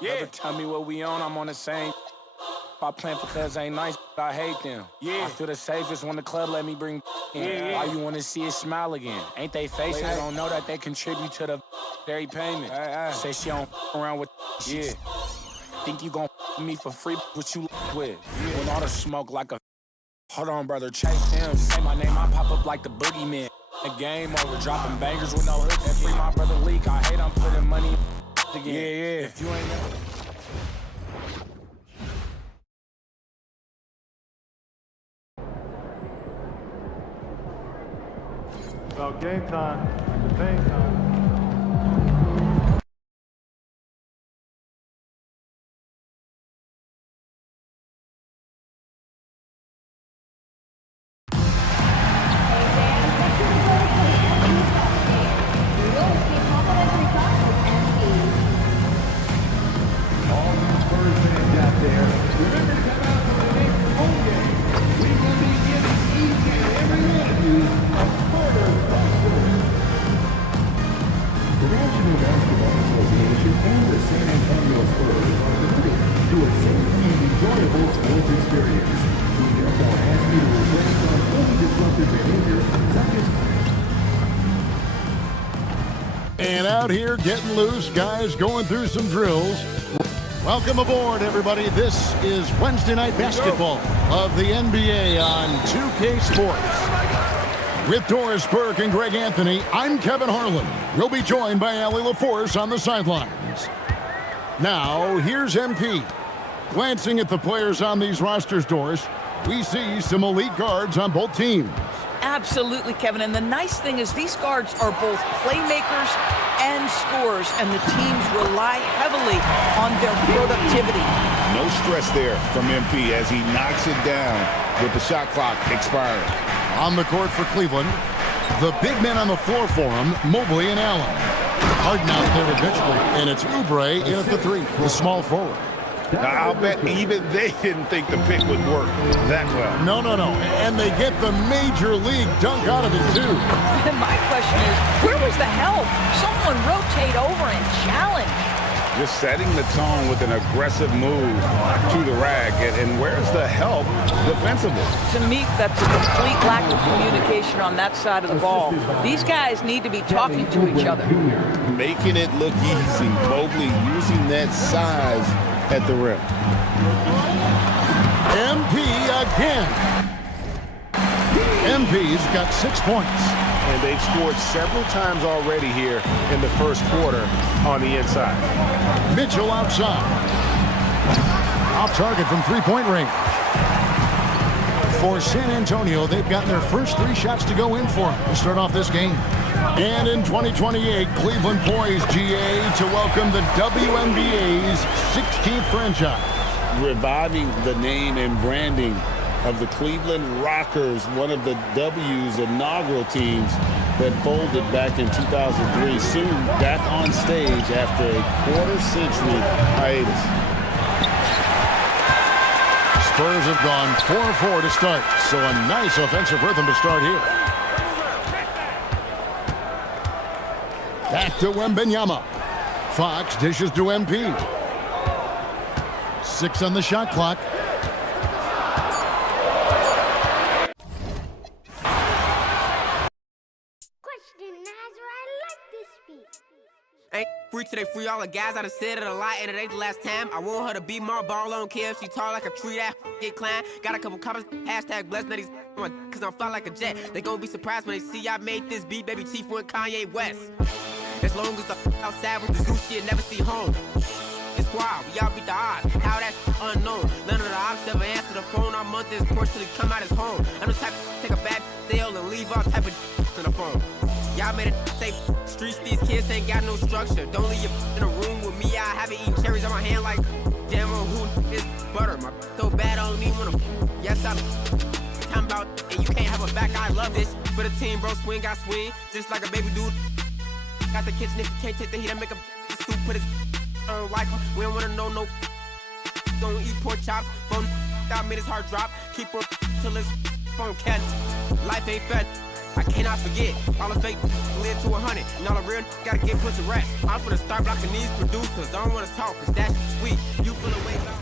Never tell me what we on, I'm on the same. If I plan for cuz ain't nice, I hate them. I feel the safest when the club let me bring in. Why you wanna see it smile again? Ain't they faces? Don't know that they contribute to the very payment. Say she don't around with shit. Think you gon' me for free, what you with? When all the smoke like a hold on, brother, chase him. Say my name, I pop up like the boogeyman. The game over, dropping bangers with no hooks. And free my brother leak, I hate I'm putting money again. If you ain't never... About game time, the pain time. And out here getting loose, guys going through some drills. Welcome aboard, everybody. This is Wednesday Night Basketball of the NBA on 2K Sports. With Doris Burke and Greg Anthony, I'm Kevin Harlan. We'll be joined by Allie LaForce on the sidelines. Now, here's MP. Glancing at the players on these rosters, Doris, we see some elite guards on both teams. Absolutely, Kevin. And the nice thing is these guards are both playmakers and scorers, and the teams rely heavily on their productivity. No stress there from MP as he knocks it down with the shot clock expiring. On the court for Cleveland, the big men on the floor for him, Mobley and Allen. Harden out there eventually, and it's Oubre in at the three, the small forward. Now, I'll bet even they didn't think the pick would work that well. No. And they get the major league dunk out of it, too. And my question is, where was the help? Someone rotate over and challenge. Just setting the tone with an aggressive move to the rack. And where's the help defensively? To me, that's a complete lack of communication on that side of the ball. These guys need to be talking to each other. Making it look easy. Mobley using that size at the rim. MP again. MP's got 6 points. And they've scored several times already here in the first quarter on the inside. Mitchell outside. Off target from three-point range. For San Antonio, they've gotten their first 3 shots to go in for them to start off this game. And in 2028, Cleveland poised, GA, to welcome the WNBA's 16th franchise. Reviving the name and branding of the Cleveland Rockers, one of the W's inaugural teams that folded back in 2003, soon back on stage after a quarter-century hiatus. Spurs have gone 4-4 to start, so a nice offensive rhythm to start here. Back to Wembanyama. Fox dishes to MP. 6 on the shot clock. Ain't free till they free all the guys. I done said it a lot, and it ain't the last time. I want her to be more ball, I don't care if she tall like a tree, that get climb. Got a couple comments, hashtag blessed, that he's cause I'm fly like a jet. They gon' be surprised when they see I made this beat, baby Chief and Kanye West. As long as the outside with the zoo shit, never see home. It's wild, we all beat the odds. How that unknown. None of the ops ever answer the phone. Our month is poor till he come out his home. I'm the type to take a bad deal and leave all type of in the phone. Y'all made it safe streets, these kids ain't got no structure. Don't leave your in a room with me, I haven't eaten cherries on my hand like damn who is butter. My so bad I don't even wanna yes I'm talking about and you can't have a back, I love this. For the team, bro, swing, got swing, just like a baby dude. Got the kitchen if you can't take the heat, I make a soup, put his like him. We don't wanna know no don't eat pork chops. Phone that made his heart drop. Keep her till his phone catch. Life ain't fed. I cannot forget. All the fake live to 100. And all the real gotta get put to rest. I'm finna start blocking these producers. I don't wanna talk, cause that's sweet. You feel away about.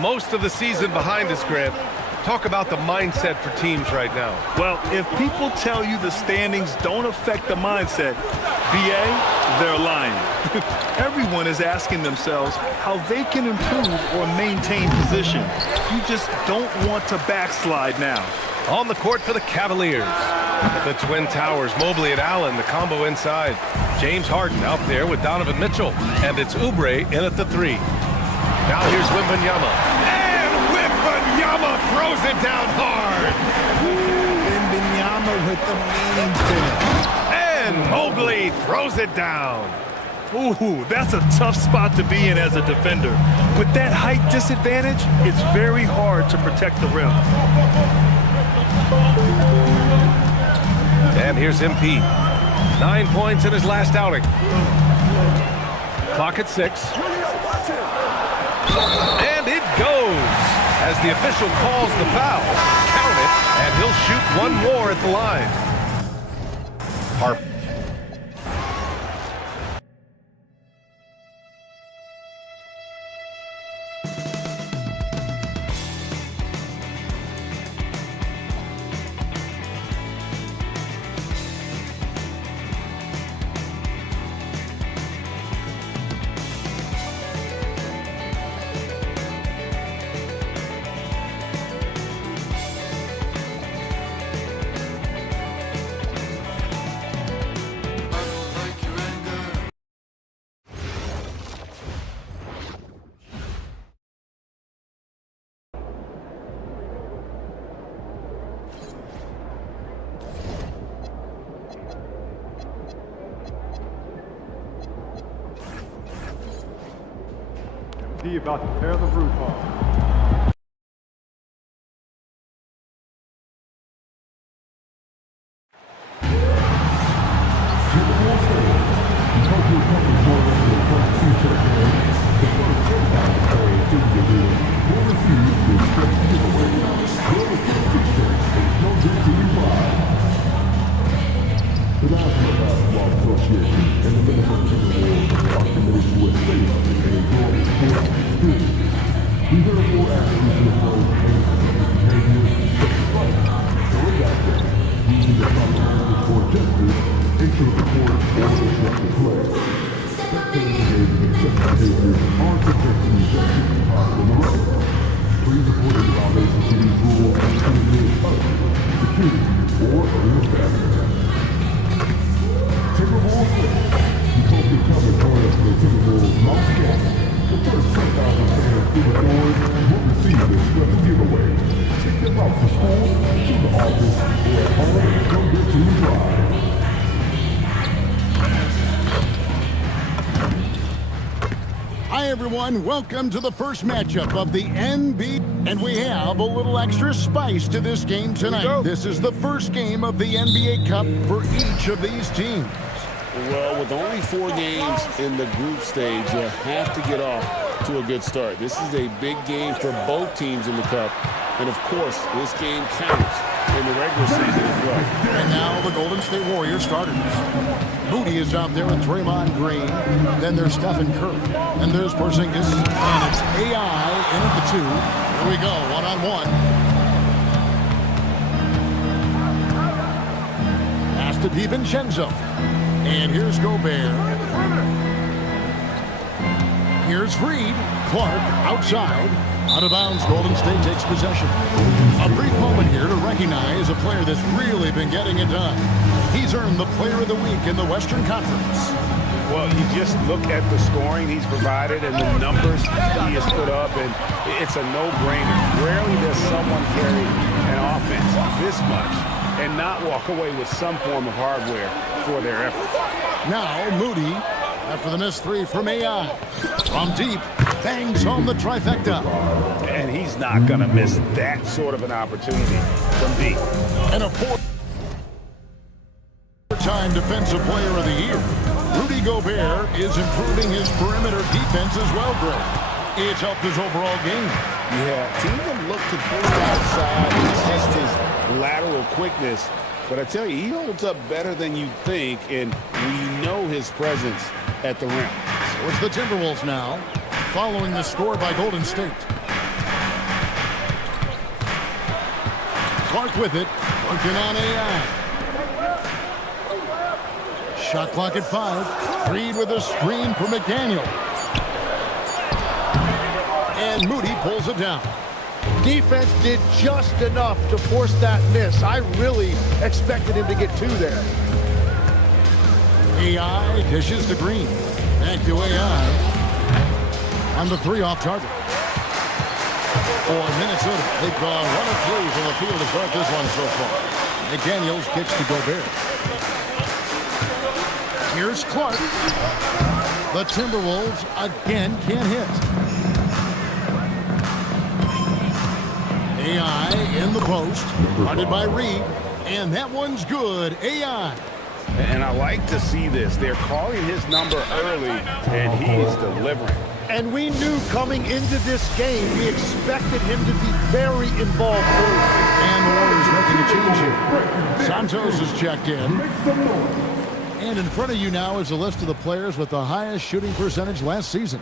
Most of the season behind us, Grant. Talk about the mindset for teams right now. Well, if people tell you the standings don't affect the mindset, BA, they're lying. Everyone is asking themselves how they can improve or maintain position. You just don't want to backslide now. On the court for the Cavaliers. The Twin Towers, Mobley and Allen, the combo inside. James Harden out there with Donovan Mitchell. And it's Oubre in at the 3. Now here's Wembanyama. And Wembanyama throws it down hard. Wembanyama with the mean finish. And Mobley throws it down. Ooh, that's a tough spot to be in as a defender. With that height disadvantage, it's very hard to protect the rim. And here's MP. 9 points in his last outing. Clock at 6. And it goes as the official calls the foul. Count it, and he'll shoot one more at the line. Harper. D about to tear the roof off. The National Basketball Association and the Minnesota Timberwolves are committed to a safe and enjoyable sports experience. We therefore ask you to avoid any behaviors such as fighting, throwing baskets, using the proper language or gestures, entering the court, or disrupting play. Spectators engaging in such behavior are subject to rejection and possible arrest. Please report any violations to these rules to the security or other establishment. Timberwolves fans, we hope you come and join us for the Timberwolves Mouse Camp. The first 10,000 fans through the doors will receive this special giveaway. Take them out to school, to the office, or at home, come get to you live. Hi, everyone. Welcome to the first matchup of the NBA. And we have a little extra spice to this game tonight. This is the first game of the NBA Cup for each of these teams. Well, with only 4 games in the group stage, you'll have to get off to a good start. This is a big game for both teams in the Cup. And, of course, this game counts in the regular season as well. And now the Golden State Warriors starters. Moody is out there with Draymond Green. Then there's Stephen Curry. And there's Porzingis. And it's AI in at the 2. Here we go, one-on-one. Pass to DiVincenzo. And here's Gobert. Here's Reed. Clark outside. Out of bounds, Golden State takes possession. A brief moment here to recognize a player that's really been getting it done. He's earned the Player of the Week in the Western Conference. Well, you just look at the scoring he's provided and the numbers he has put up, and it's a no-brainer. Rarely does someone carry an offense this much and not walk away with some form of hardware for their effort. Now, Moody, after the missed 3 from AI. From deep, bangs home the trifecta. And he's not going to miss that sort of an opportunity from deep. And a 4-time Defensive Player of the Year. Rudy Gobert is improving his perimeter defense as well, Greg. It's helped his overall game. Yeah, teams have looked to pull him outside and test his lateral quickness. But I tell you, he holds up better than you think, and we know his presence at the rim. So it's the Timberwolves now, following the score by Golden State. Clark with it, working on AI. Shot clock at 5. Reed with a screen for McDaniel. And Moody pulls it down. Defense did just enough to force that miss. I really expected him to get 2 there. AI dishes to Green. Back to AI. On the 3 off target. For Minnesota, they've gone 1 of 3 from the field to start this one so far. McDaniels kicks to Gobert. Here's Clark. The Timberwolves again can't hit. AI in the post, guarded by Reed, and that one's good. AI. And I like to see this. They're calling his number early, and he's delivering. And we knew coming into this game, we expected him to be very involved early. And the Warriors making a change here. Santos is checked in. And in front of you now is a list of the players with the highest shooting percentage last season.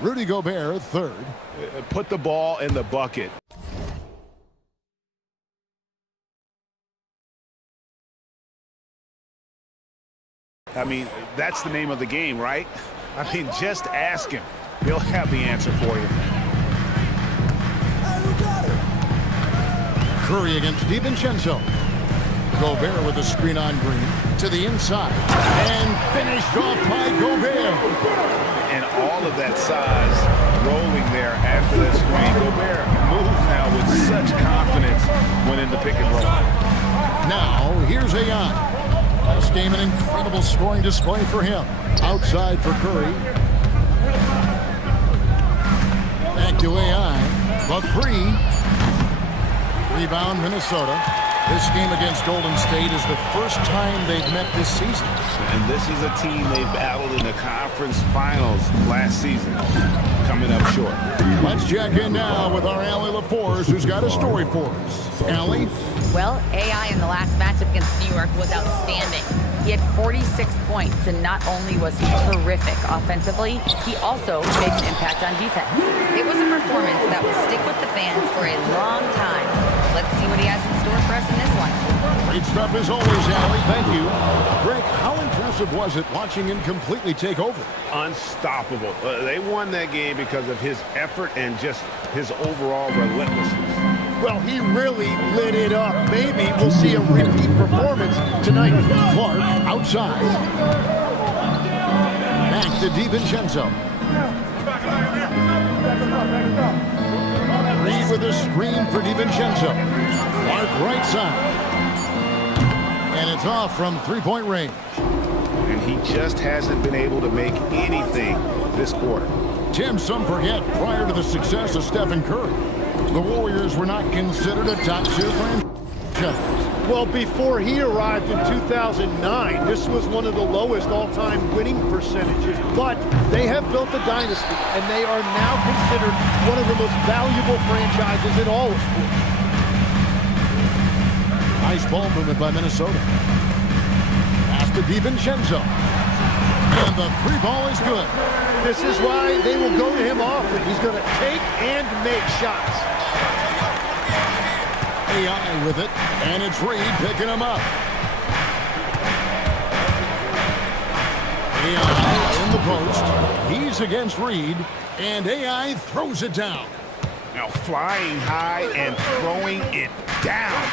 Rudy Gobert, 3rd. Put the ball in the bucket. I mean, that's the name of the game, right? I mean, just ask him. He'll have the answer for you. Curry against DiVincenzo. Gobert with a screen on Green. To the inside. And finished off by Gobert. And all of that size rolling there after that screen. Gobert moves now with such confidence when in the pick and roll. Now, here's AI. Last game, an incredible scoring display for him. Outside for Curry. Back to AI. The 3. Rebound, Minnesota. This game against Golden State is the first time they've met this season. And this is a team they battled in the conference finals last season. Coming up short. Let's check in now with our Allie LaForce, who's got a story for us. Allie? Well, AI in the last matchup against New York was outstanding. He had 46 points, and not only was he terrific offensively, he also made an impact on defense. It was a performance that will stick with the fans for a long time. Let's see what he has in store for us in this one. Great stuff as always, Allie. Thank you. Greg, how impressive was it watching him completely take over? Unstoppable. They won that game because of his effort and just his overall relentlessness. Well, he really lit it up. Maybe we'll see a repeat performance tonight. Clark outside. Back to DiVincenzo. Reed with a screen for DiVincenzo. Clark right side. And it's off from 3-point range. And he just hasn't been able to make anything this quarter. Tim, some forget, prior to the success of Stephen Curry, the Warriors were not considered a top-tier franchise. Well, before he arrived in 2009, this was one of the lowest all-time winning percentages. But they have built a dynasty, and they are now considered one of the most valuable franchises in all of sports. Nice ball movement by Minnesota. Pass to DiVincenzo. And the 3-ball is good. This is why they will go to him often. He's going to take and make shots. AI with it, and it's Reed picking him up. AI in the post. He's against Reed, and AI throws it down. Now flying high and throwing it down.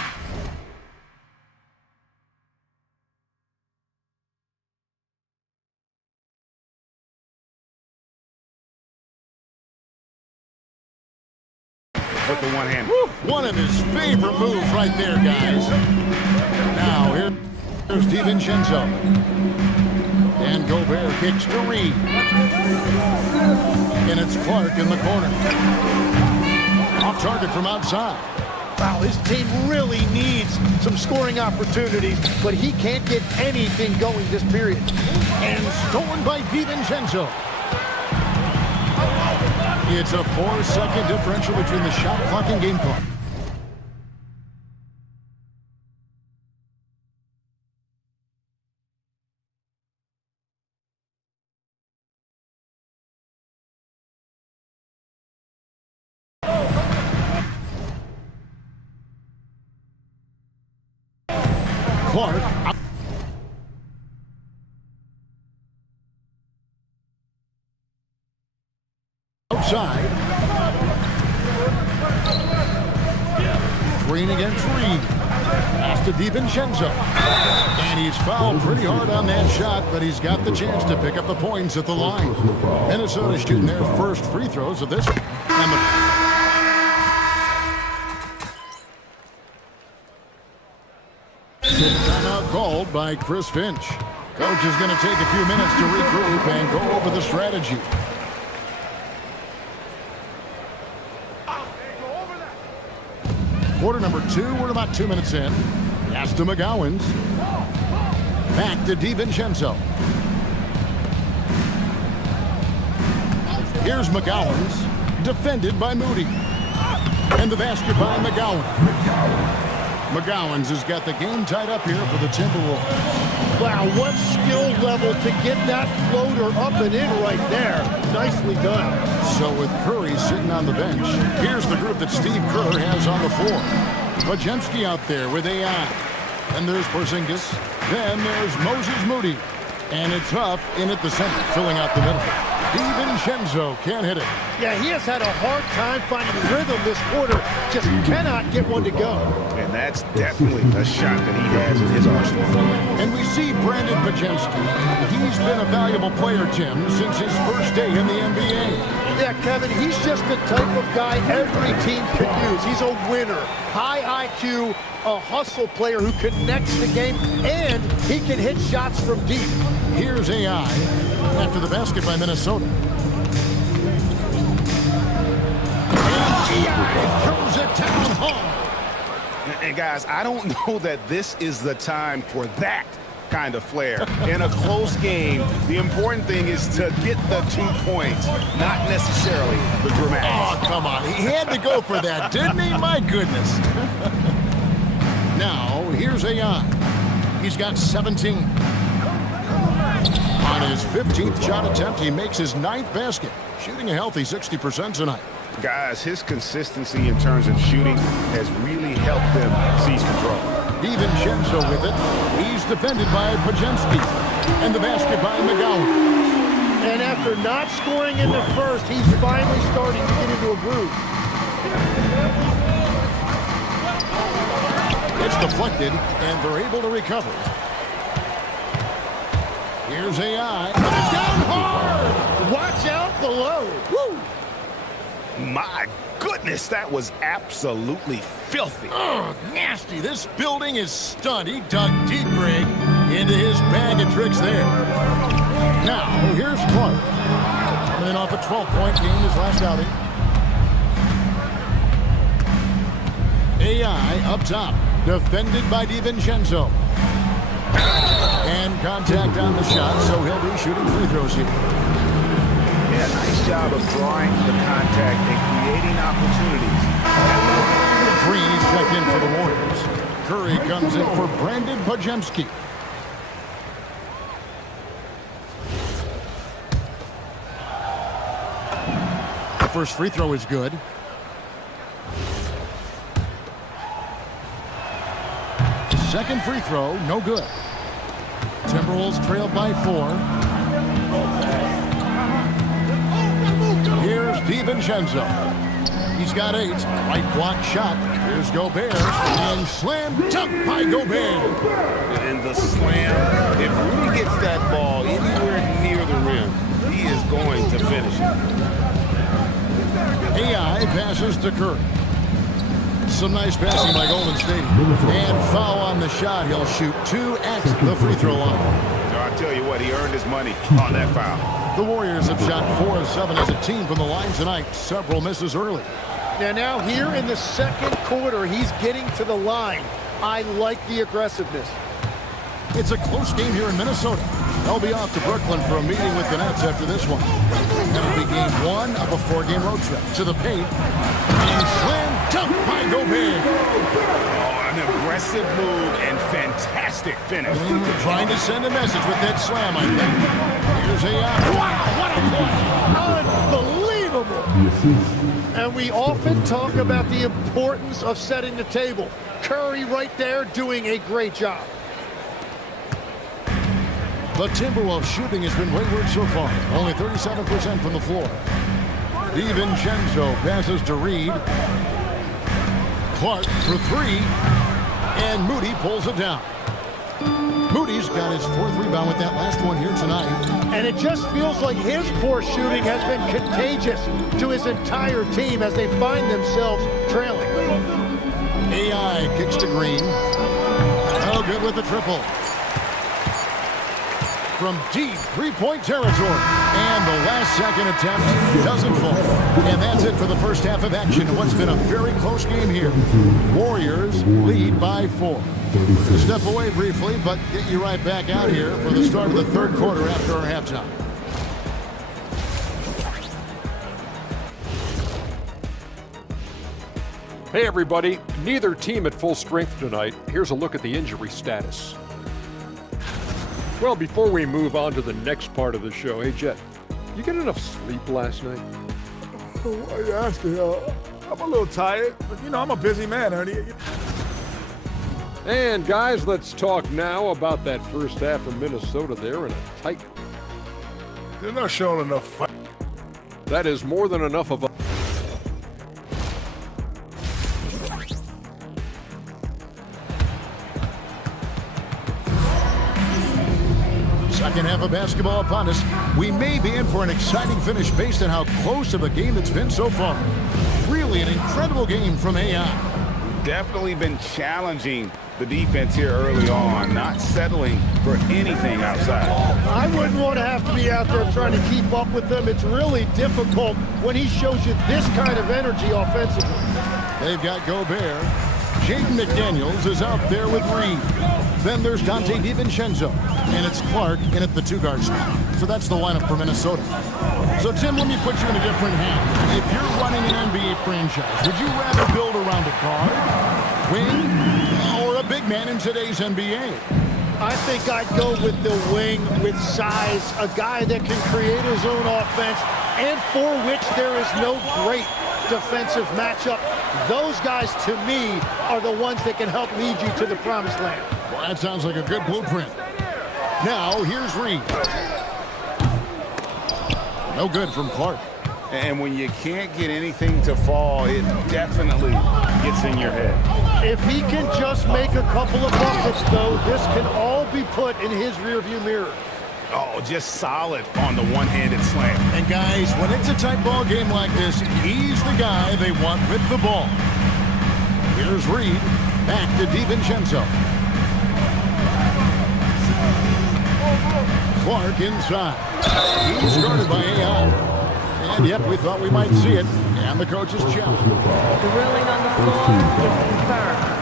With the one hand. One of his favorite moves right there, guys. Now, here's DiVincenzo. And Gobert kicks to Reed. And it's Clark in the corner. Off target from outside. Wow, his team really needs some scoring opportunities, but he can't get anything going this period. And stolen by DiVincenzo. It's a 4-second differential between the shot clock and game clock. Clark outside. Green against Reed. Pass to DiVincenzo. And he's fouled pretty hard on that shot, but he's got the chance to pick up the points at the line. Minnesota shooting their first free throws of this. And the timeout called by Chris Finch. Coach is going to take a few minutes to regroup and go over the strategy. Quarter number 2, we're about 2 minutes in. Pass to McGowans. Back to DiVincenzo. Here's McGowans, defended by Moody. And the basket by McGowan. McGowans has got the game tied up here for the Timberwolves. Wow, what skill level to get that floater up and in right there. Nicely done. So with Curry sitting on the bench, here's the group that Steve Kerr has on the floor. Podziemski out there with AI. Then there's Porzingis. Then there's Moses Moody. And it's Huff in at the center, filling out the middle. DiVincenzo can't hit it. Yeah, he has had a hard time finding rhythm this quarter. Just cannot get one to go. And that's definitely a shot that he has in his arsenal. And we see Brandon Podziemski. He's been a valuable player, Tim, since his first day in the NBA. Yeah, Kevin, he's just the type of guy every team could use. He's a winner, high IQ, a hustle player who connects the game, and he can hit shots from deep. Here's AI after the basket by Minnesota. AI throws it down hard. And guys, I don't know that this is the time for that kind of flair. In a close game, the important thing is to get the 2 points, not necessarily the dramatics. Oh, come on. He had to go for that, didn't he? My goodness. Now, here's AI. He's got 17. On his 15th shot attempt, he makes his 9th basket, shooting a healthy 60% tonight. Guys, his consistency in terms of shooting has really helped them seize control. DiVincenzo with it. He's defended by Podziemski. And the basket by McGowan. And after not scoring in the first, he's finally starting to get into a groove. It's deflected, and they're able to recover. Here's AI. Down hard! Watch out below. Woo! My goodness, that was absolutely filthy. Oh, nasty. This building is stunned. He dug deep, Greg, into his bag of tricks there. Now, here's Clark. Coming in off a 12-point game his last outing. AI up top. Defended by DiVincenzo. And contact on the shot, so he'll be shooting free throws here. Yeah, nice job of drawing the contact and creating opportunities. Green's checked in for the Warriors. Curry comes in for Brandon Podziemski. The first free throw is good. Second free throw, no good. Timberwolves trailed by 4. Here's DiVincenzo. He's got 8. Right block shot. Here's Gobert. And slam dunk by Gobert. And the slam, if Rudy gets that ball anywhere near the rim, he is going to finish it. AI passes to Curry. Some nice passing by Golden State. And foul on the shot. He'll shoot 2 at the free throw line. I'll tell you what, he earned his money on that foul. The Warriors have shot 4 of 7 as a team from the line tonight. Several misses early. Now here in the second quarter, he's getting to the line. I like the aggressiveness. It's a close game here in Minnesota. They'll be off to Brooklyn for a meeting with the Nets after this one. That'll be game 1 of a 4-game road trip. To the paint. And slam dunk by Gobert. Oh, an aggressive move and fantastic finish. Trying to send a message with that slam, I think. Here's a wow, what a play. Unbelievable. And we often talk about the importance of setting the table. Curry right there doing a great job. The Timberwolves shooting has been wayward so far. Only 37% from the floor. DiVincenzo passes to Reed. Clark for 3. And Moody pulls it down. Moody's got his 4th rebound with that last one here tonight. And it just feels like his poor shooting has been contagious to his entire team as they find themselves trailing. AI kicks to Green. Oh, good with the triple. From deep 3-point territory. And the last second attempt doesn't fall. And that's it for the first half of action. What's been a very close game here. Warriors lead by 4. Step away briefly, but get you right back out here for the start of the third quarter after our halftime. Hey everybody, neither team at full strength tonight. Here's a look at the injury status. Well, before we move on to the next part of the show, hey Jet, you get enough sleep last night? Why you asking? I'm a little tired, but you know, I'm a busy man, Ernie. And guys, let's talk now about that first half of Minnesota there in a tight. They're not showing enough fight. That is more than enough of a... Second half of basketball upon us. We may be in for an exciting finish based on how close of a game it's been so far. Really an incredible game from AI. Definitely been challenging the defense here early on, not settling for anything outside. I wouldn't want to have to be out there trying to keep up with them. It's really difficult when he shows you this kind of energy offensively. They've got Gobert. Jaden McDaniels is out there with Reed. Then there's Dante DiVincenzo. And it's Clark in at the 2-guard spot. So that's the lineup for Minnesota. So, Tim, let me put you in a different hand. If you're running an NBA franchise, would you rather build around a guard, wing, or a big man in today's NBA? I think I'd go with the wing with size, a guy that can create his own offense, and for which there is no great defensive matchup. Those guys, to me, are the ones that can help lead you to the promised land. Well, that sounds like a good blueprint. Now, here's Reed. No good from Clark. And when you can't get anything to fall, it definitely gets in your head. If he can just make a couple of buckets, though, this can all be put in his rearview mirror. Oh, just solid on the one-handed slam. And guys, when it's a tight ball game like this, he's the guy they want with the ball. Here's Reed, back to DiVincenzo. Clark inside. He's guarded by AI. And yep, we thought we might see it. And the coach's challenge. The ruling on the floor is confirmed.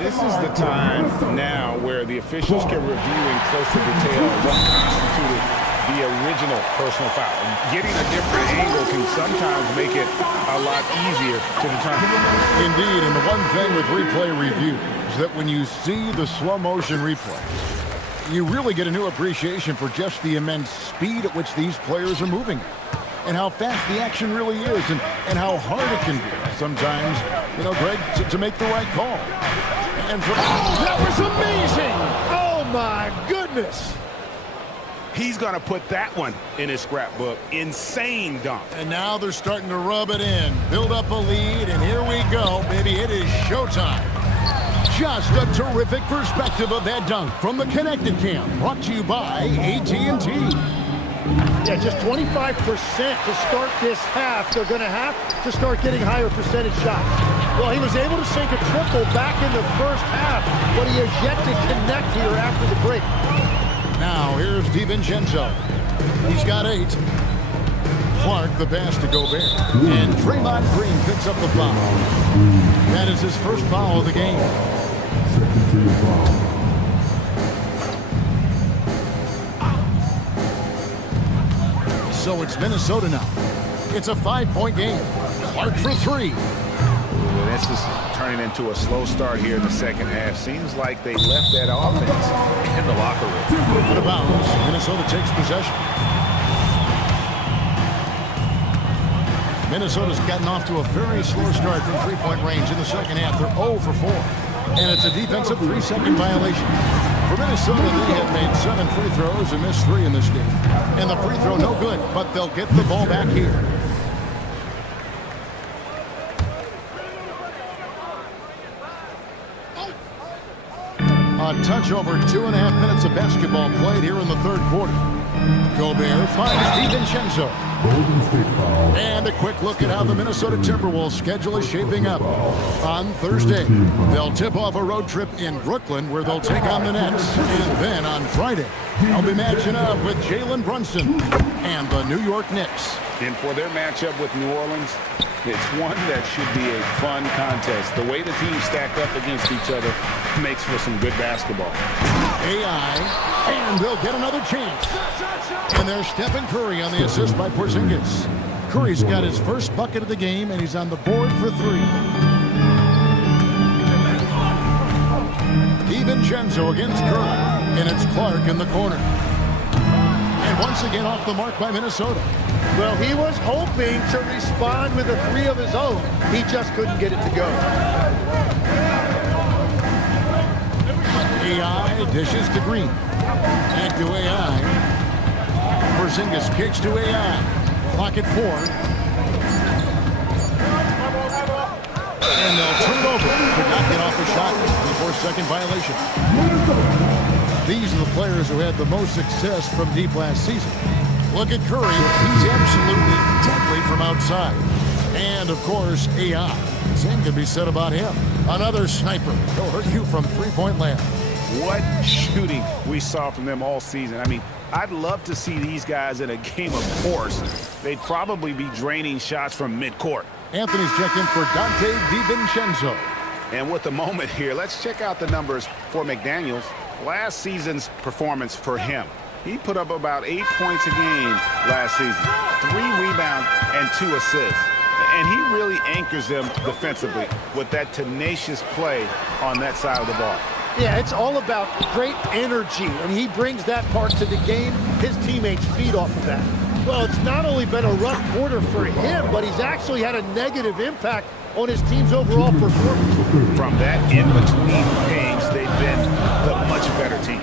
This is the time now where the officials can review in closer detail what constituted the original personal foul. Getting a different angle can sometimes make it a lot easier to determine. Indeed, and the one thing with replay review is that when you see the slow motion replays, you really get a new appreciation for just the immense speed at which these players are moving and how fast the action really is and how hard it can be sometimes, you know, Greg, to make the right call. And that was amazing! Oh, my goodness! He's going to put that one in his scrapbook. Insane dunk. And now they're starting to rub it in, build up a lead, and here we go, baby. It is showtime. Just a terrific perspective of that dunk from the Connected Cam, brought to you by AT&T. Yeah, just 25% to start this half. They're going to have to start getting higher percentage shots. Well, he was able to sink a triple back in the first half, but he has yet to connect here after the break. Now, here's DiVincenzo. He's got 8. Clark, the pass to Gobert. And Draymond Green picks up the foul. That is his first foul of the game. Second team foul. So it's Minnesota now. It's a 5-point game. Clark for 3. Ooh, this is turning into a slow start here in the second half. Seems like they left that offense in the locker room. Out of bounds. Minnesota takes possession. Minnesota's gotten off to a very slow start from three-point range in the second half. They're 0 for 4. And it's a defensive 3-second violation. For Minnesota, they have made 7 free throws and missed 3 in this game. And the free throw no good, but they'll get the ball back here. A touch over 2.5 minutes of basketball played here in the third quarter. Gobert finds DiVincenzo. And a quick look at how the Minnesota Timberwolves schedule is shaping up. On Thursday, they'll tip off a road trip in Brooklyn where they'll take on the Nets. And then on Friday, they'll be matching up with Jalen Brunson and the New York Knicks. And for their matchup with New Orleans, it's one that should be a fun contest. The way the teams stack up against each other makes for some good basketball. AI, and they'll get another chance. And there's Stephen Curry on the assist by Porzingis. Curry's got his first bucket of the game, and he's on the board for 3. DiVincenzo against Curry, and it's Clark in the corner. And once again off the mark by Minnesota. Well, he was hoping to respond with a 3 of his own. He just couldn't get it to go. AI dishes to Green. Back to AI. Porzingis kicks to AI. Clock at 4. And they'll turn it over. Could not get off the shot before second violation. These are the players who had the most success from deep last season. Look at Curry. He's absolutely deadly from outside. And, of course, AI. Same could be said about him. Another sniper. He'll hurt you from three-point land. What shooting we saw from them all season. I mean, I'd love to see these guys in a game of course. They'd probably be draining shots from midcourt. Anthony's checked in for Dante DiVincenzo. And with the moment here, let's check out the numbers for McDaniels. Last season's performance for him. He put up about 8 points a game last season, 3 rebounds and 2 assists. And he really anchors them defensively with that tenacious play on that side of the ball. Yeah, it's all about great energy, and he brings that part to the game. His teammates feed off of that. Well, it's not only been a rough quarter for him, but he's actually had a negative impact on his team's overall performance. From that in-between range, they've been the much better team.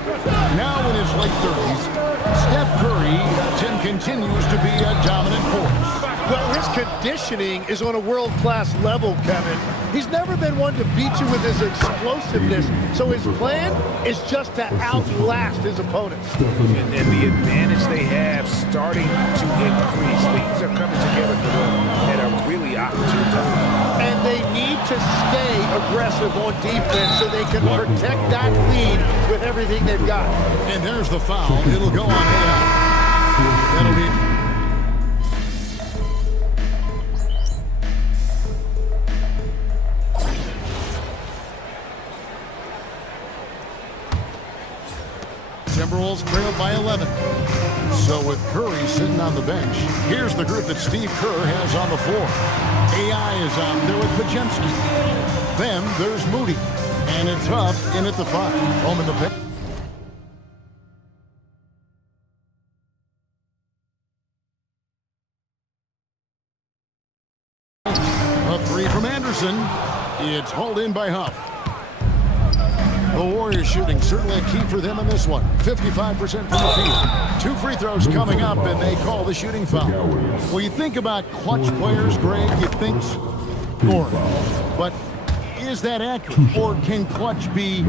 Now in his late 30s, Steph Curry continues to be a dominant force. Well, his conditioning is on a world-class level, Kevin. He's never been one to beat you with his explosiveness, so his plan is just to outlast his opponents. And the advantage they have starting to increase. Things are coming together for them at a really opportune time. And they need to stay aggressive on defense so they can protect that lead with everything they've got. And there's the foul. It'll go on AI. That'll be... Timberwolves trailed by 11. So with Curry sitting on the bench, here's the group that Steve Kerr has on the floor. AI is out there with Pajemski. Then there's Moody. And it's Huff in at the 5. Home in the pick. A 3 from Anderson. It's hauled in by Huff. The Warriors shooting certainly a key for them in this one. 55% from the field. 2 free throws coming up, and they call the shooting foul. Well, you think about clutch players, Greg, you think scoring. But is that accurate, or can clutch be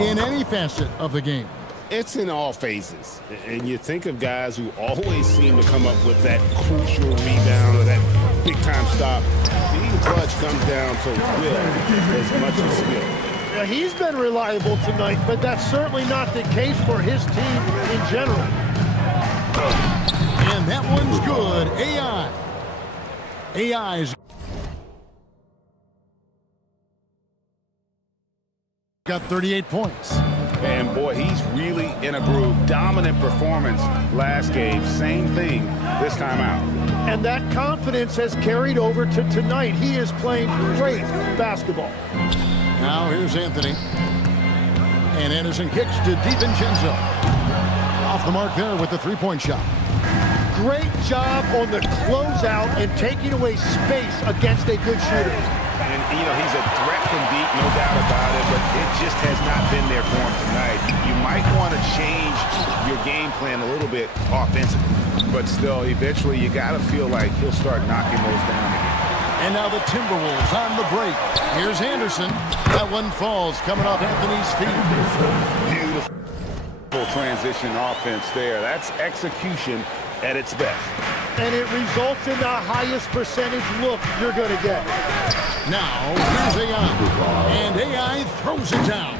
in any facet of the game? It's in all phases. And you think of guys who always seem to come up with that crucial rebound or that big-time stop. Being clutch comes down to will as much as skill. Yeah, he's been reliable tonight, but that's certainly not the case for his team in general. And And that one's good. AI's got 38 points. And boy, he's really in a groove. Dominant performance last game. Same thing this time out. And that confidence has carried over to tonight. He is playing great basketball. Now here's Anthony. And Anderson kicks to DiVincenzo. Off the mark there with the three-point shot. Great job on the closeout and taking away space against a good shooter. And, you know, he's a threat from deep, no doubt about it, but it just has not been there for him tonight. You might want to change your game plan a little bit offensively, but still, eventually, you got to feel like he'll start knocking those down again. And now the Timberwolves on the break. Here's Anderson. That one falls coming off Anthony's feet. Beautiful transition offense there. That's execution at its best. And it results in the highest percentage look you're going to get. Now, here's AI. And AI throws it down.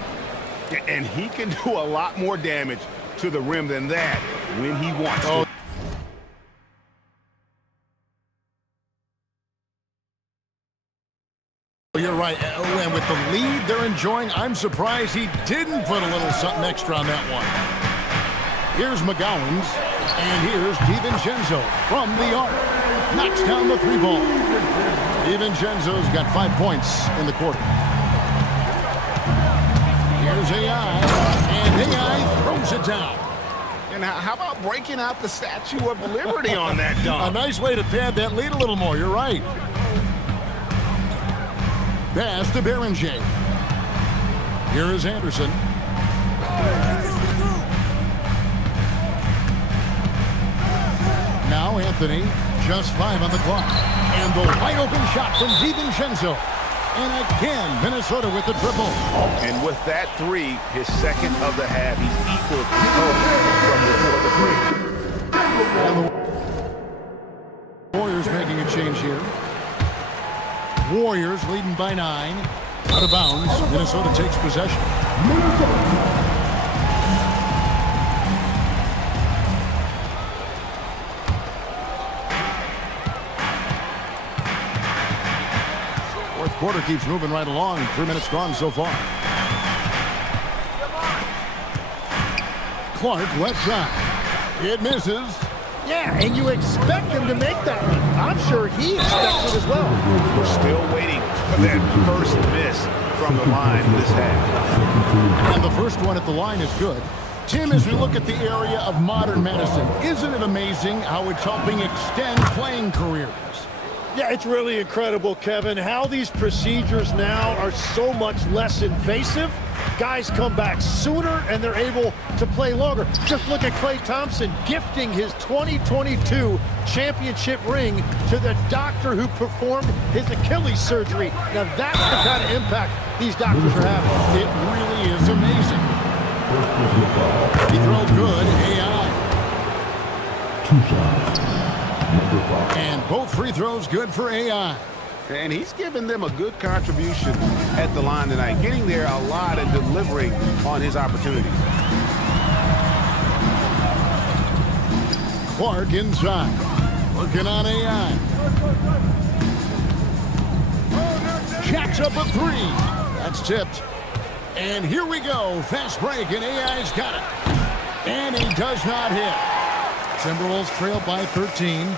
And he can do a lot more damage to the rim than that when he wants to. You're right. Oh, and with the lead they're enjoying, I'm surprised he didn't put a little something extra on that one. Here's McGowan's, and here's DiVincenzo from the arc. Knocks down the three ball. DiVincenzo's got 5 points in the quarter. Here's AI, and AI throws it down. And how about breaking out the Statue of Liberty on that dunk? A nice way to pad that lead a little more. You're right. Pass to Berenger. Here is Anderson. Now Anthony, just 5 on the clock. And the wide open shot from DiVincenzo. And again, Minnesota with the triple. And with that three, his second of the half, he's equal to total from before the break. And the Warriors making a change here. Warriors leading by 9. Out of bounds. Minnesota takes possession. Fourth quarter keeps moving right along. 3 minutes gone so far. Clark left side. It misses. Yeah, and you expect him to make that one. I'm sure he expects it as well. We're still waiting for that first miss from the line this half. And the first one at the line is good. Tim, as we look at the area of modern medicine, isn't it amazing how it's helping extend playing careers? Yeah, it's really incredible, Kevin, how these procedures now are so much less invasive. Guys come back sooner and they're able to play longer. Just look at Klay Thompson gifting his 2022 championship ring to the doctor who performed his Achilles surgery. Now that's the kind of impact these doctors are having. It really is amazing. He throws good, AI. 2 shots. Number 5. And both free throws good for AI. And he's given them a good contribution at the line tonight, getting there a lot and delivering on his opportunities. Clark inside, working on AI. Jacks up a 3. That's tipped. And here we go. Fast break, and AI's got it. And he does not hit. Timberwolves trail by 13.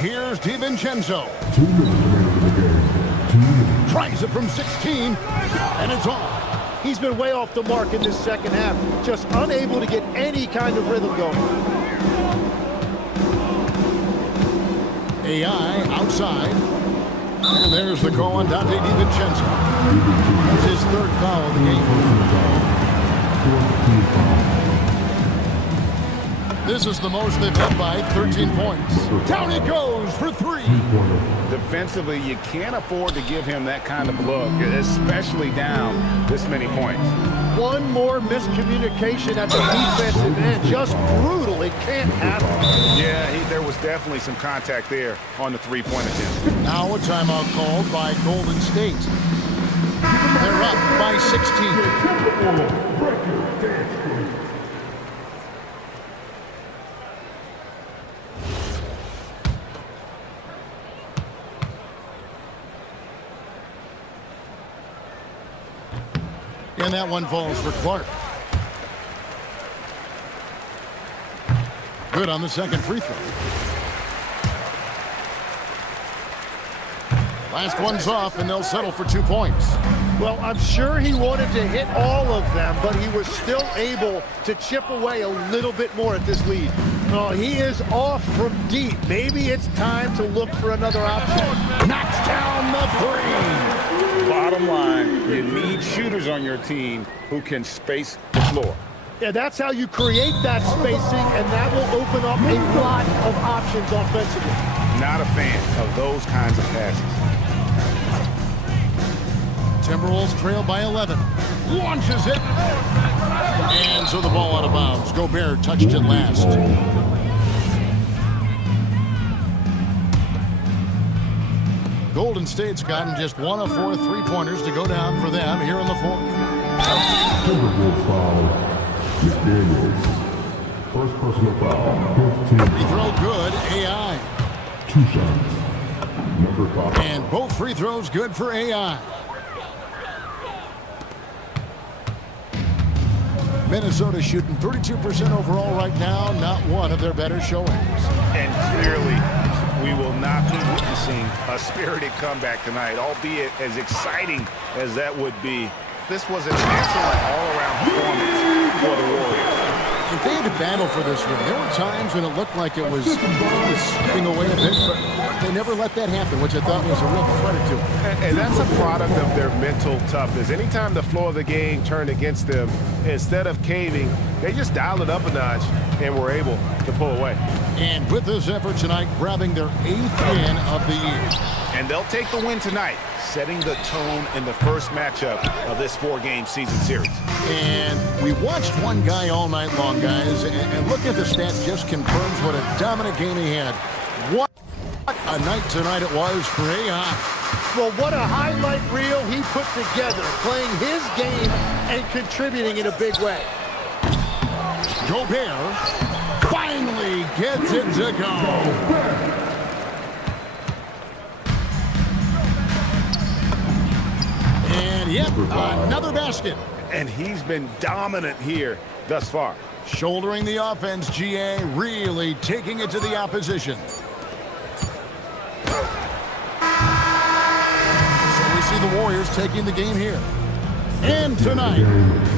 Here's DiVincenzo. 2 minutes remaining in the game. 2 minutes. Tries it from 16, and it's off. He's been way off the mark in this second half, just unable to get any kind of rhythm going. AI outside. And there's the call on Dante DiVincenzo. That's his 3rd foul of the game. This is the most they've had by 13 points. Down it goes for 3. Defensively, you can't afford to give him that kind of look, especially down this many points. One more miscommunication at the defensive end. Just brutal. It can't happen. Yeah, there was definitely some contact there on the three-point attempt. Now a timeout called by Golden State. They're up by 16. And that one falls for Clark. Good on the second free throw. Last one's off, and they'll settle for 2 points. Well, I'm sure he wanted to hit all of them, but he was still able to chip away a little bit more at this lead. Oh, he is off from deep. Maybe it's time to look for another option. Knocks down the three. Bottom line, you need shooters on your team who can space the floor. Yeah, that's how you create that spacing, and that will open up a lot of options offensively. Not a fan of those kinds of passes. Timberwolves trail by 11. Launches it. And so the ball out of bounds. Gobert touched it last. Golden State's gotten just 1 of 4 3-pointers to go down for them here in the fourth. Timberwolves foul. McDaniels. First personal foul. 15. Free throw good. AI. 2 shots. Number 5. And both free throws good for AI. Minnesota shooting 32% overall right now. Not one of their better showings. And clearly, we will not be witnessing a spirited comeback tonight, albeit as exciting as that would be. This was an excellent all-around performance for the Warriors. If they had to battle for this win, there were times when it looked like it was slipping away a bit, but they never let that happen, which I thought was a real credit to them. And that's a product of their mental toughness. Anytime the flow of the game turned against them, instead of caving, they just dialed it up a notch and were able to pull away. And with this effort tonight, grabbing their 8th win of the year. And they'll take the win tonight, setting the tone in the first matchup of this 4-game season series. And we watched one guy all night long, guys, and looking at the stats just confirms what a dominant game he had. What a night tonight it was for AI. Well, what a highlight reel he put together, playing his game and contributing in a big way. Gobert finally gets it to go. And yep, another basket. And he's been dominant here thus far. Shouldering the offense, GA really taking it to the opposition. So we see the Warriors taking the game here. And tonight,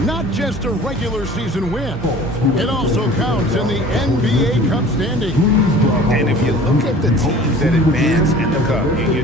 not just a regular season win, it also counts in the NBA Cup standing. And if you look at the teams that advance in the Cup, you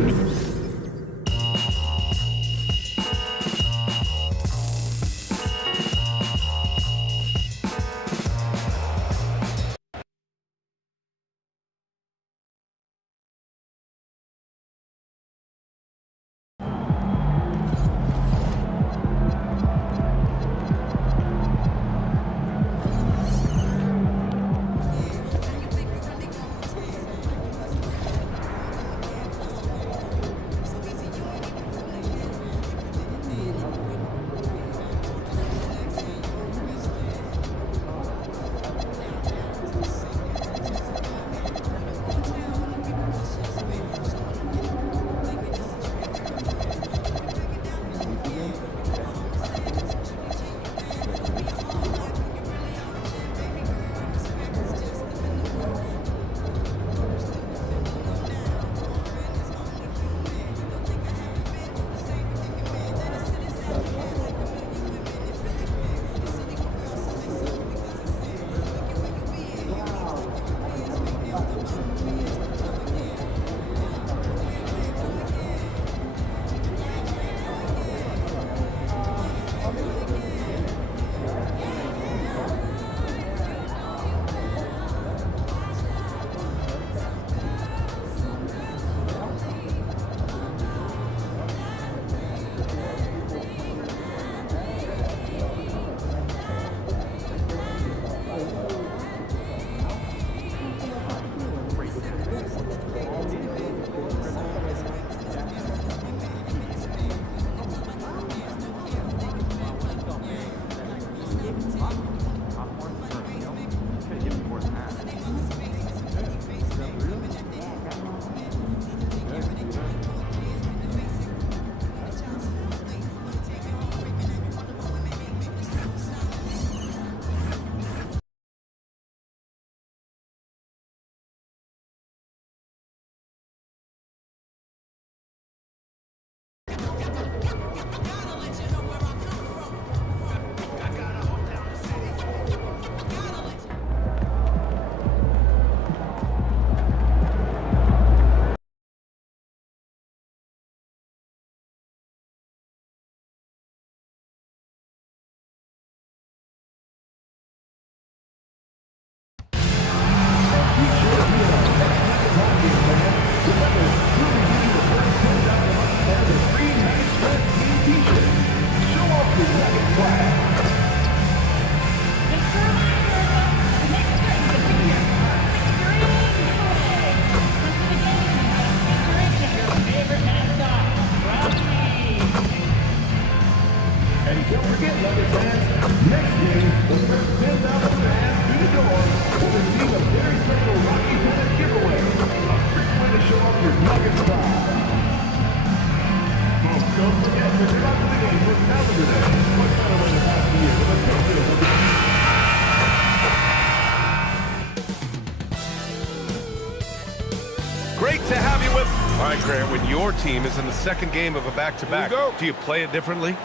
All right, Grant, when your team is in the second game of a back-to-back, do you play it differently?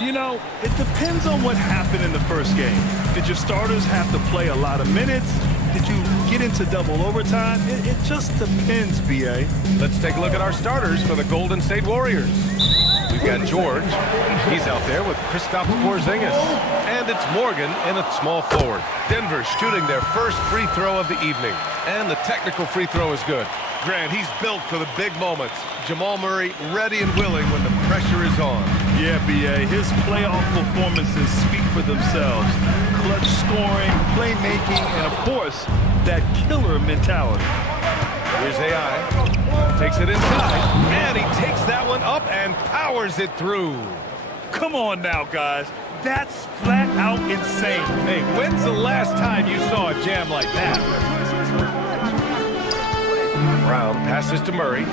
You know, it depends on what happened in the first game. Did your starters have to play a lot of minutes? Did you get into double overtime? It just depends, B.A. Let's take a look at our starters for the Golden State Warriors. We've got George. He's out there with Kristaps Porzingis. And it's Morgan in a small forward. Denver shooting their first free throw of the evening. And the technical free throw is good. Grant, he's built for the big moments. Jamal Murray ready and willing when the pressure is on. Yeah, B.A., his playoff performances speak for themselves. Clutch scoring, playmaking, and of course, that killer mentality. Here's AI. Takes it inside, and he takes that one up and powers it through. Come on now, guys. That's flat out insane. Hey, when's the last time you saw a jam like that? Brown passes to Murray.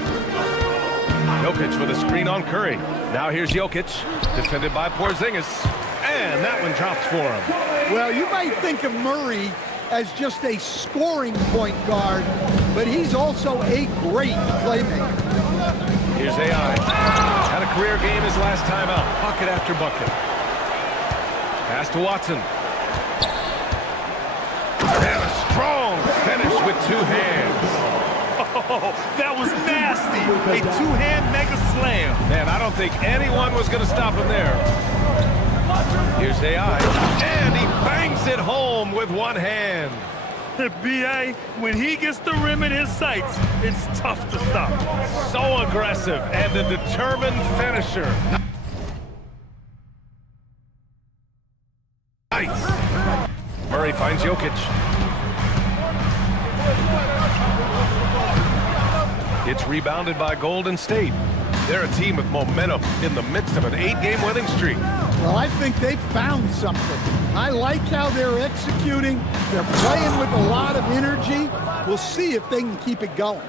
Jokic with a screen on Curry. Now here's Jokic, defended by Porzingis. And that one drops for him. Well, you might think of Murray as just a scoring point guard, but he's also a great playmaker. Here's AI. Had a career game his last time out. Bucket after bucket. Pass to Watson. And a strong finish with two hands. Oh, that was nasty. A two-hand mega slam. Man, I don't think anyone was going to stop him there. Here's AI. And he bangs it home with one hand. B.A., when he gets the rim in his sights, it's tough to stop. So aggressive and a determined finisher. Nice. Murray finds Jokic. It's rebounded by Golden State. They're a team with momentum in the midst of an 8-game winning streak. Well, I think they've found something. I like how they're executing. They're playing with a lot of energy. We'll see if they can keep it going.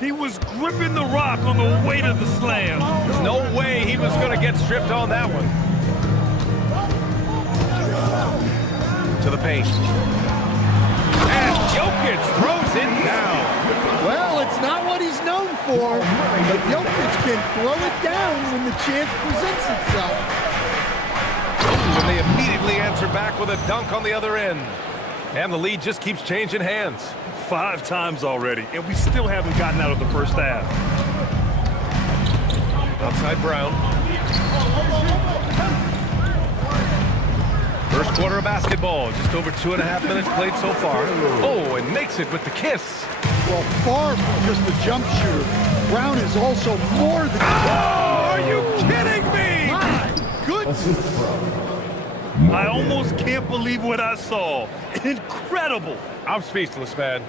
He was gripping the rock on the way to the slam. No way he was going to get stripped on that one. To the paint. And Jokic throws it down. Well, it's not what he's known for, but Jokic can throw it down when the chance presents itself. And they immediately answer back with a dunk on the other end. And the lead just keeps changing hands. 5 times already, and we still haven't gotten out of the first half. Outside Brown. First quarter of basketball, just over 2.5 minutes played so far. Oh, and makes it with the kiss. Well, far from just a jump shooter, Brown is also more than... Oh, are you kidding me? My goodness. I almost can't believe what I saw. Incredible. I'm speechless, man.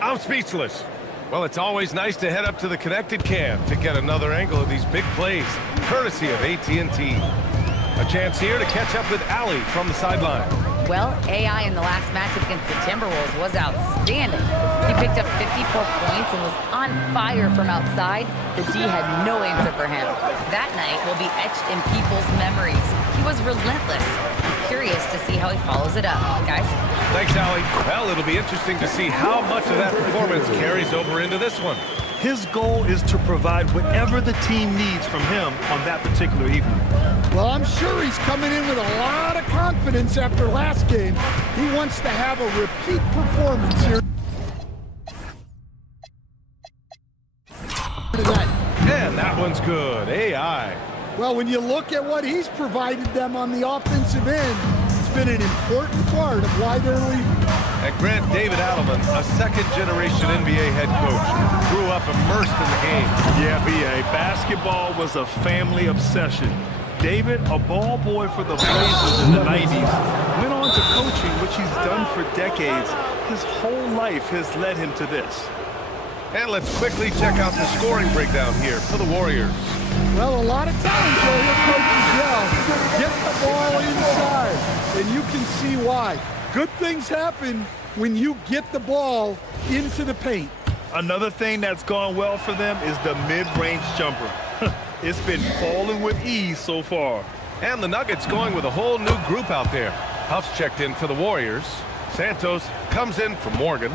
I'm speechless. Well, it's always nice to head up to the connected cam to get another angle of these big plays, courtesy of AT&T. A chance here to catch up with Allie from the sideline. Well, AI in the last matchup against the Timberwolves was outstanding. He picked up 54 points and was on fire from outside. The D had no answer for him. That night will be etched in people's memories. He was relentless. I'm curious to see how he follows it up. Guys? Thanks, Allie. Well, it'll be interesting to see how much of that performance carries over into this one. His goal is to provide whatever the team needs from him on that particular evening. Well, I'm sure he's coming in with a lot of confidence after last game. He wants to have a repeat performance here tonight. And that one's good. AI. Well, when you look at what he's provided them on the offensive end, it's been an important part of why they're leading. And Grant, David Adelman, a second-generation NBA head coach, grew up immersed in the game. Yeah, B.A., basketball was a family obsession. David, a ball boy for the Blazers in the 90s, went on to coaching, which he's done for decades. His whole life has led him to this. And let's quickly check out the scoring breakdown here for the Warriors. Well, a lot of times you'll hear coaches yell, get the ball inside, and you can see why. Good things happen when you get the ball into the paint. Another thing that's gone well for them is the mid-range jumper. It's been falling with ease so far. And the Nuggets going with a whole new group out there. Huff's checked in for the Warriors. Santos comes in for Morgan.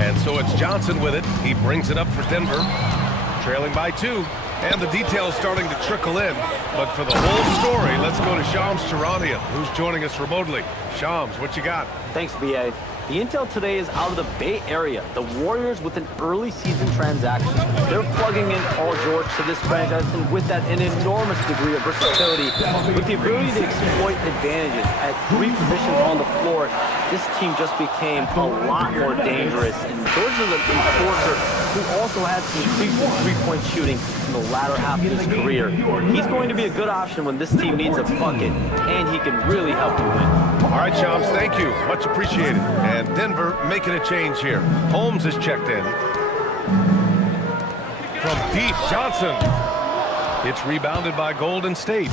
And so it's Johnson with it. He brings it up for Denver, trailing by 2. And the details starting to trickle in. But for the whole story, let's go to Shams Charania, who's joining us remotely. Shams, what you got? Thanks, BA. The intel today is out of the Bay Area. The Warriors with an early season transaction. They're plugging in Paul George to this franchise, and with that, an enormous degree of versatility. With the ability to exploit advantages at 3 positions on the floor, this team just became a lot more dangerous. And George is an enforcer who also had some increasing three-point shooting in the latter half of his career. He's going to be a good option when this team needs a bucket, and he can really help you win. All right, Shams, thank you. Much appreciated. And Denver making a change here. Holmes is checked in. From deep, Johnson. It's rebounded by Golden State.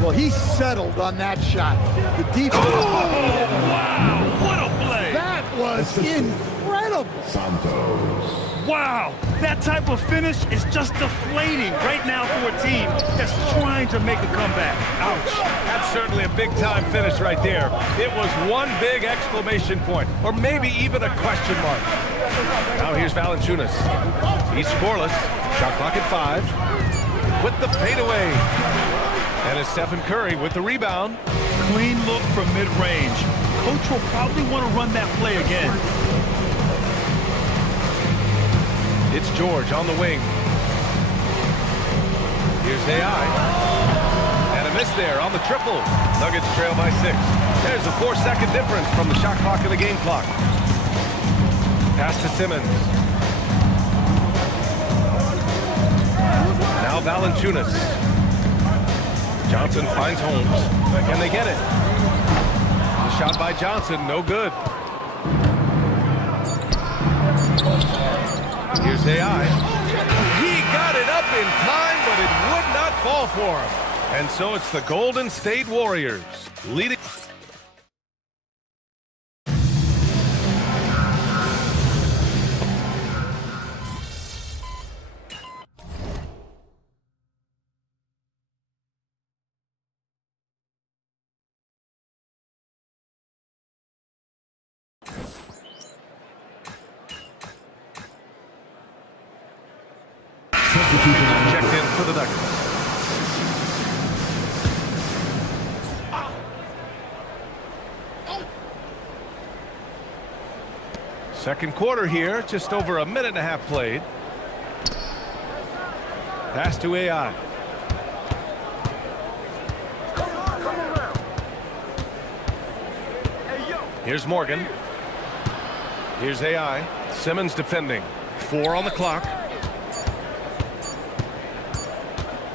Well, he settled on that shot. The defense. Oh, wow. What a play. That was incredible. Santos. Wow, that type of finish is just deflating right now for a team that's trying to make a comeback. Ouch. That's certainly a big-time finish right there. It was one big exclamation point, or maybe even a question mark. Now here's Valanciunas. He's scoreless. Shot clock at 5. With the fadeaway. And it's Stephen Curry with the rebound. Clean look from mid-range. Coach will probably want to run that play again. It's George on the wing. Here's AI. And a miss there on the triple. Nuggets trail by 6. There's a 4-second difference from the shot clock and the game clock. Pass to Simmons. Now Valanciunas. Johnson finds Holmes. Can they get it? The shot by Johnson, no good. Here's AI. He got it up in time, but it would not fall for him. And so it's the Golden State Warriors leading. Checked in for the Nuggets. Second quarter here, just over a minute and a half played. Pass to AI. Here's Morgan. Here's AI. Simmons defending. 4 on the clock.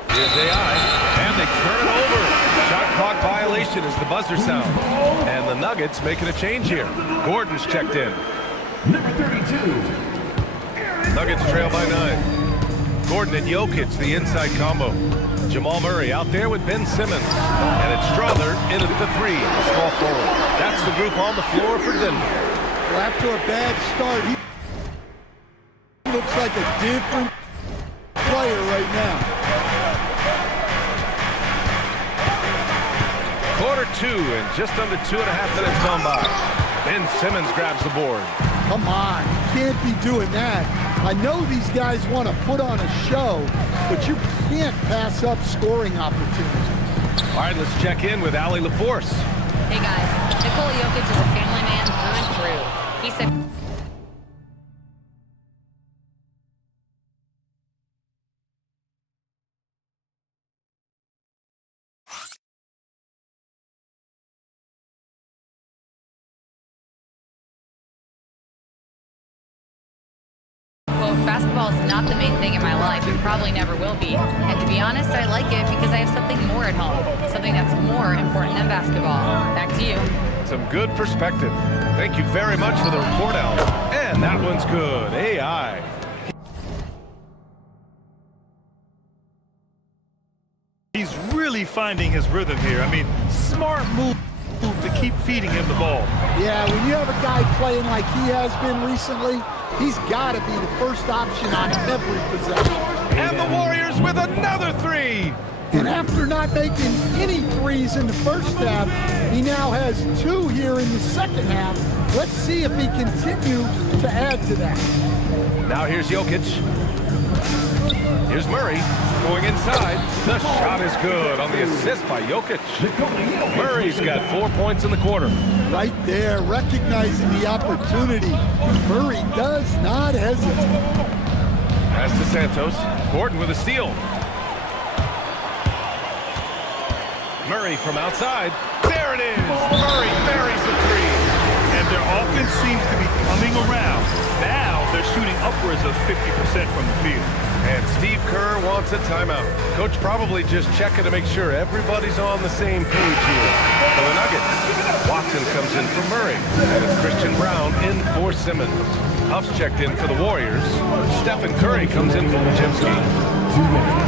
Here's AI, and they turn it over. Shot clock violation as the buzzer sounds. And the Nuggets making a change here. Gordon's checked in. Number 32. Nuggets trail by 9. Gordon and Jokic, the inside combo. Jamal Murray out there with Ben Simmons. And it's Strother in at the 3, small forward. That's the group on the floor for Denver. Well, after a bad start, he looks like a different player right now. Quarter 2 and just under 2.5 minutes gone by. Ben Simmons grabs the board. Come on, you can't be doing that. I know these guys want to put on a show, but you can't pass up scoring opportunities. All right, let's check in with Allie LaForce. Hey guys, Nikola Jokic is a family man through and through. He said... Basketball is not the main thing in my life and probably never will be. And to be honest, I like it because I have something more at home, something that's more important than basketball. Back to you. Some good perspective. Thank you very much for the report, Al. And that one's good. AI. He's really finding his rhythm here. I mean, smart move to keep feeding him the ball. Yeah, when you have a guy playing like he has been recently, he's got to be the first option on every possession. And the Warriors with another 3. And after not making any threes in the first half, he now has 2 here in the second half Let's see if he continue to add to that. Now here's Jokic. Here's Murray going inside. The shot is good on the assist by Jokic. Murray's got 4 points in the quarter. Right there, recognizing the opportunity. Murray does not hesitate. Pass to Santos. Gordon with a steal. Murray from outside. There it is. Murray buries the three. And their offense seems to be coming around. Now they're shooting upwards of 50% from the field. And Steve Kerr wants a timeout. Coach probably just checking to make sure everybody's on the same page here. For the Nuggets, Watson comes in for Murray. And it's Christian Brown in for Simmons. Huff's checked in for the Warriors. Stephen Curry comes in for Podziemski.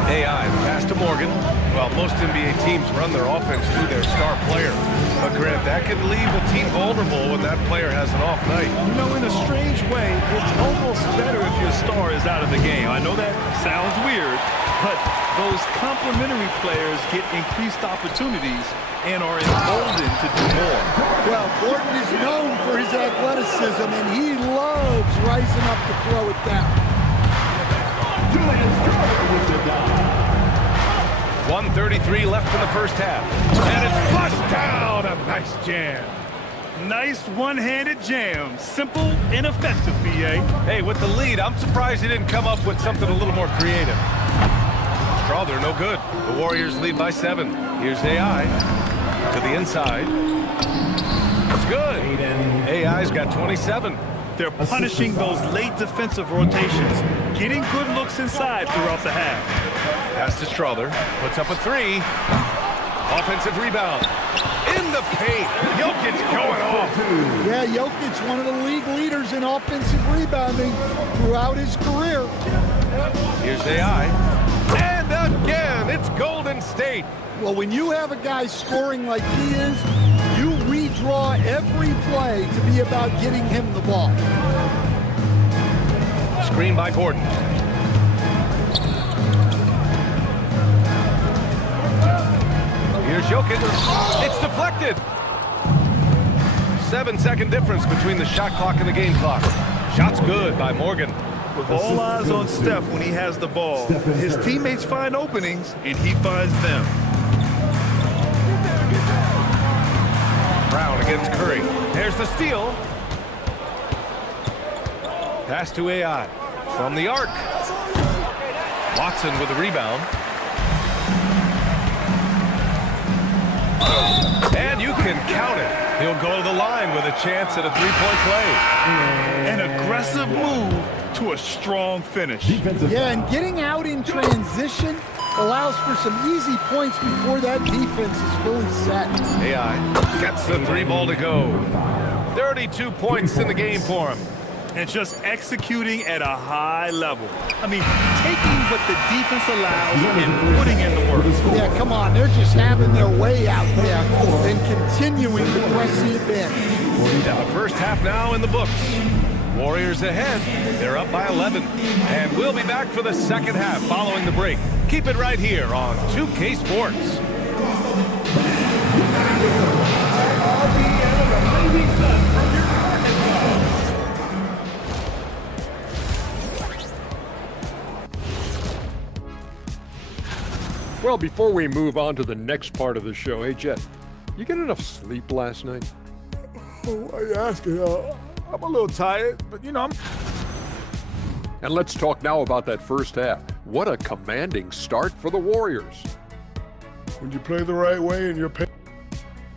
AI, the pass to Morgan. Well, most NBA teams run their offense through their star player. But Grant, that can leave a team vulnerable when that player has an off night. You know, in a strange way, it's almost better if your star is out of the game. I know that sounds weird, but those complementary players get increased opportunities and are emboldened to do more. Well, Gordon is known for his athleticism, and he loves rising up to throw it down. 1:33 left in the first half. And it's flushed down. A nice jam. Nice one-handed jam. Simple and effective, B.A. Hey, with the lead, I'm surprised he didn't come up with something a little more creative. Strawther, no good. The Warriors lead by 7. Here's AI to the inside. It's good. AI's got 27. They're punishing those late defensive rotations, getting good looks inside throughout the half. Pass to Strawther, puts up a 3. Offensive rebound. In the paint. Jokic going off. Yeah, Jokic, one of the league leaders in offensive rebounding throughout his career. Here's AI. And again, it's Golden State. Well, when you have a guy scoring like he is, you redraw every play to be about getting him the ball. Screen by Gordon. Here's Jokic. It's deflected. 7-second difference between the shot clock and the game clock. Shot's good by Morgan. With all eyes on Steph when he has the ball, his teammates find openings, and he finds them. Brown against Curry. There's the steal. Pass to AI. From the arc. Watson with a rebound. And you can count it. He'll go to the line with a chance at a three-point play. An aggressive move to a strong finish. Yeah, and getting out in transition allows for some easy points before that defense is fully set. AI gets the 3 ball to go. 32 points in the game for him. And just executing at a high level. I mean, taking what the defense allows and putting in the work. Yeah, come on. They're just having their way out there and continuing to press the advantage. Now the first half now in the books. Warriors ahead. They're up by 11. And we'll be back for the second half following the break. Keep it right here on 2K Sports. Well, before we move on to the next part of the show, hey, Jet, you get enough sleep last night? Oh, I ask you, I'm a little tired, but you know, I'm... And let's talk now about that first half. What a commanding start for the Warriors. When you play the right way and you're paid...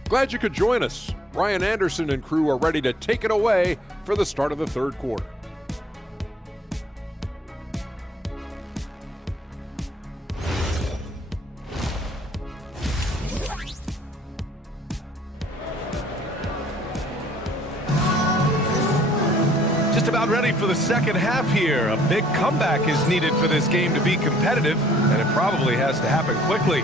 Glad you could join us. Ryan Anderson and crew are ready to take it away for the start of the third quarter. Just about ready for the second half here. A big comeback is needed for this game to be competitive, and it probably has to happen quickly.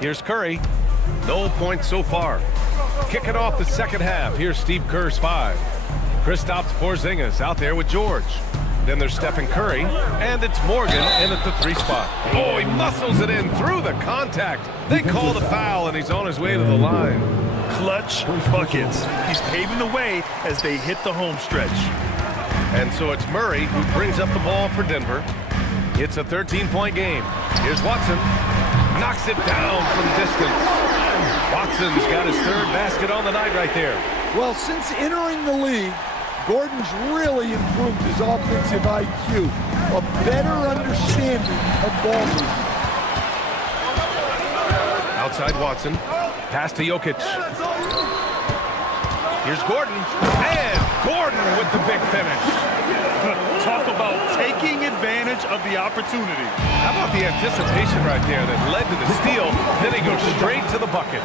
Here's Curry. No points so far. Kicking off the second half, here's Steve Kerr's 5. Kristaps Porzingis out there with George. Then there's Stephen Curry, and it's Morgan in at the 3 spot. Oh, he muscles it in through the contact. They call the foul, and he's on his way to the line. Clutch buckets. He's paving the way as they hit the home stretch. And so it's Murray who brings up the ball for Denver. It's a 13-point game. Here's Watson. Knocks it down from distance. Watson's got his 3rd basket on the night right there. Well, since entering the league, Gordon's really improved his offensive IQ, a better understanding of ball movement. Outside Watson, pass to Jokic. Here's Gordon, and Gordon with the big finish. Talk about taking advantage of the opportunity. How about the anticipation right there that led to the steal, then he goes straight to the bucket.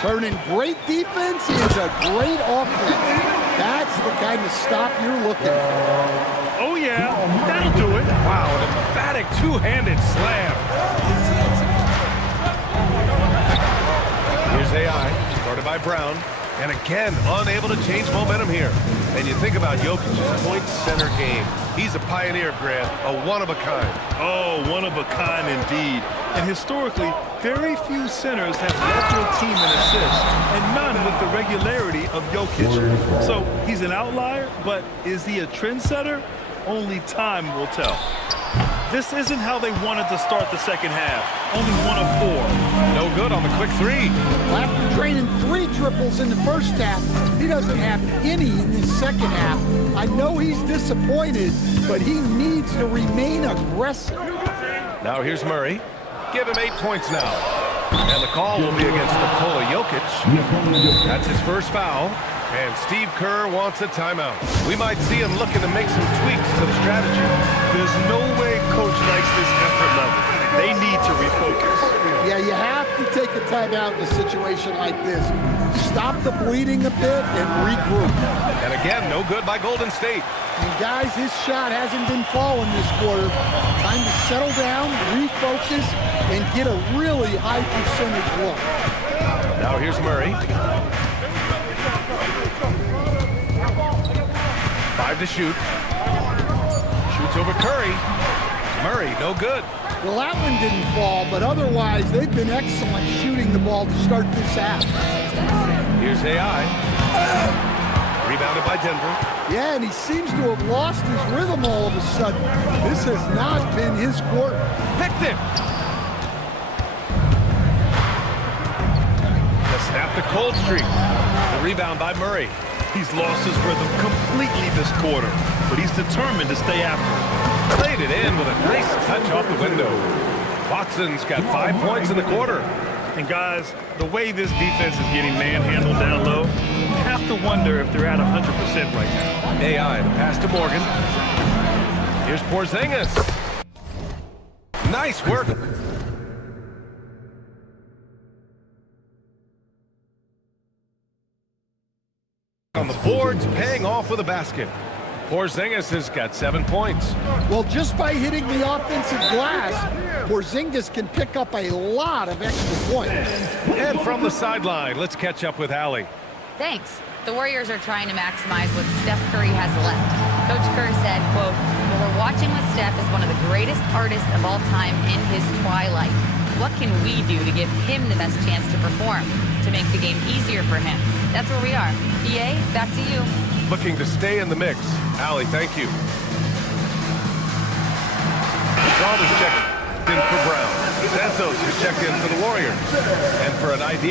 Turning great defense into great offense. That's the kind of stop you're looking for. Oh, yeah, that'll do it. Wow, an emphatic two-handed slam. Here's AI, guarded by Brown. And again, unable to change momentum here. And you think about Jokic's point center game. He's a pioneer, Grant, a one-of-a-kind. Oh, one-of-a-kind indeed. And historically, very few centers have led their team in assists, and none with the regularity of Jokic. So he's an outlier, but is he a trendsetter? Only time will tell. This isn't how they wanted to start the second half. Only 1 of 4. No good on the quick 3. After draining 3 triples in the first half, he doesn't have any in the second half. I know he's disappointed, but he needs to remain aggressive. Now here's Murray. Give him 8 points now. And the call will be against Nikola Jokic. That's his first foul. And Steve Kerr wants a timeout. We might see him looking to make some tweaks to the strategy. There's no way coach likes this effort level. They need to refocus. Yeah, you have to take a timeout in a situation like this. Stop the bleeding a bit and regroup. And again, no good by Golden State. And guys, his shot hasn't been falling this quarter. Time to settle down, refocus, and get a really high percentage look. Now here's Murray. 5 to shoot. Shoots over Curry. Murray, no good. Well, that one didn't fall, but otherwise, they've been excellent shooting the ball to start this half. Here's AI. Rebounded by Denver. Yeah, and he seems to have lost his rhythm all of a sudden. This has not been his quarter. Picked it. To snap the cold streak. The rebound by Murray. He's lost his rhythm completely this quarter, but he's determined to stay after it. Played it in with a nice touch off the window. Watson's got 5 points in the quarter. And guys, the way this defense is getting manhandled down low, you have to wonder if they're at 100% right now. AI, the pass to Morgan. Here's Porzingis. Nice work. On the boards, paying off with a basket. Porzingis has got 7 points. Well, just by hitting the offensive glass, Porzingis can pick up a lot of extra points. And from the sideline, let's catch up with Allie. Thanks. The Warriors are trying to maximize what Steph Curry has left. Coach Kerr said, quote, "What we're watching with Steph is one of the greatest artists of all time in his twilight. What can we do to give him the best chance to perform, to make the game easier for him?" That's where we are. EA, back to you. Looking to stay in the mix. Allie, thank you. Saunders checked in for Brown. Santos has checked in for the Warriors. And for an idea.